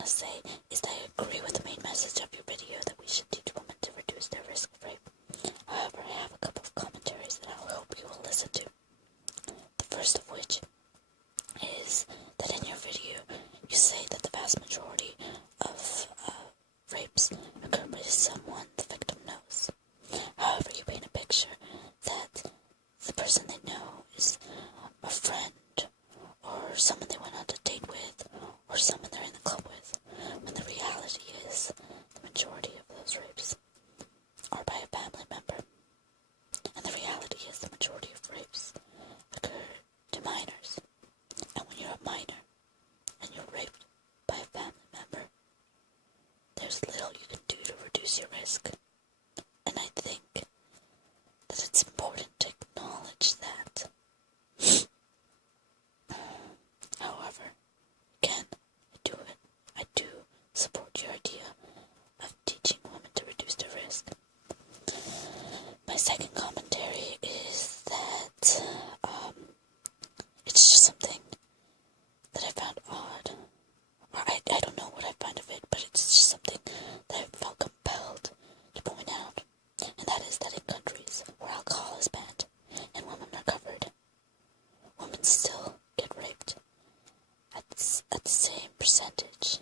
want to say is that I agree with the main message of your video that we should teach women to reduce their risk of rape. However, I have a couple of commentaries that I hope you will listen to. The first of which is that in your video, you say that the vast majority of rapes occur by someone the victim knows. However, you paint a picture that the person they know is a friend, or someone they went on a date with, or someone they're in the club with, when the reality is the majority of those rapes are by a family member. And the reality is the majority of rapes occur to minors. And when you're a minor and you're raped by a family member, there's little you can do to reduce your risk. And I think that it's important to acknowledge that. However, again, I do support your idea of teaching women to reduce their risk. My second commentary is that it's just something that I found odd. Or I don't know what I find of it, but it's just something that I felt compelled to point out. And that is that in countries where alcohol is banned and women are covered, women still get raped at the same percentage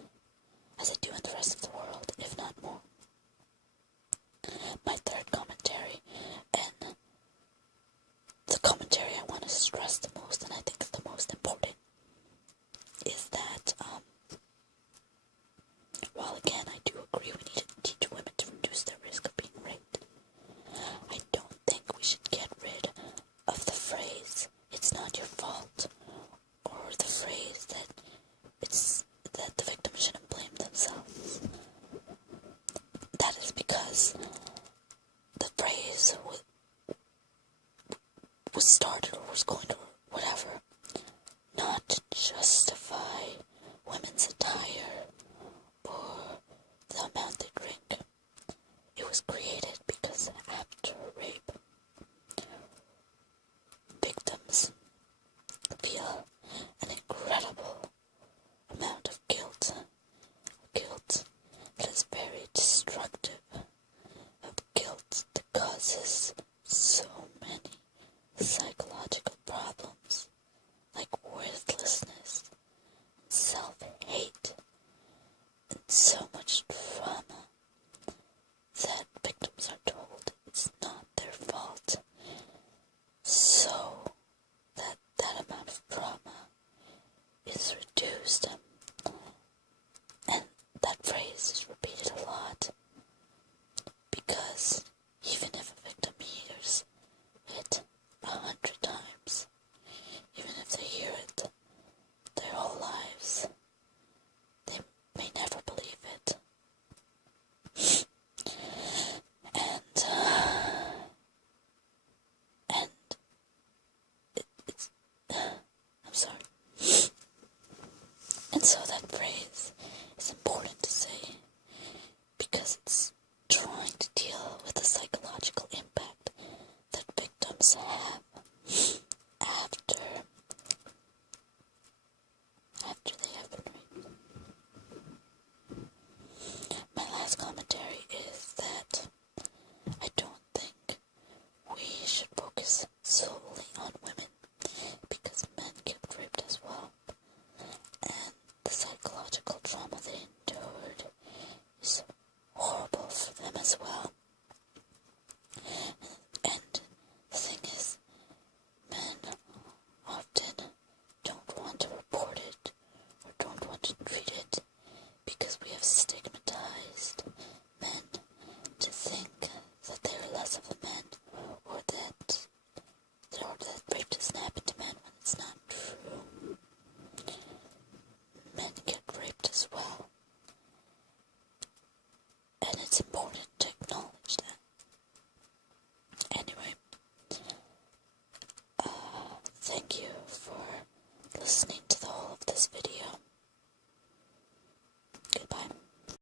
as they do in the rest of the world, if not more. My third commentary, and the commentary I want to stress the most, and I think is the most important, is that while again I do agree we need to teach women to reduce their risk of being raped, I don't think we should get rid of the phrase, "it's not your fault," or the phrase that the victim shouldn't blame themselves. That is because the phrase was started or was going to, whatever, not to justify women's attire or the amount they drink. It was created because after rape, victims feel an incredible amount of guilt that is very destructive, of guilt that causes so many psychological problems like worthlessness, self-hate, and so much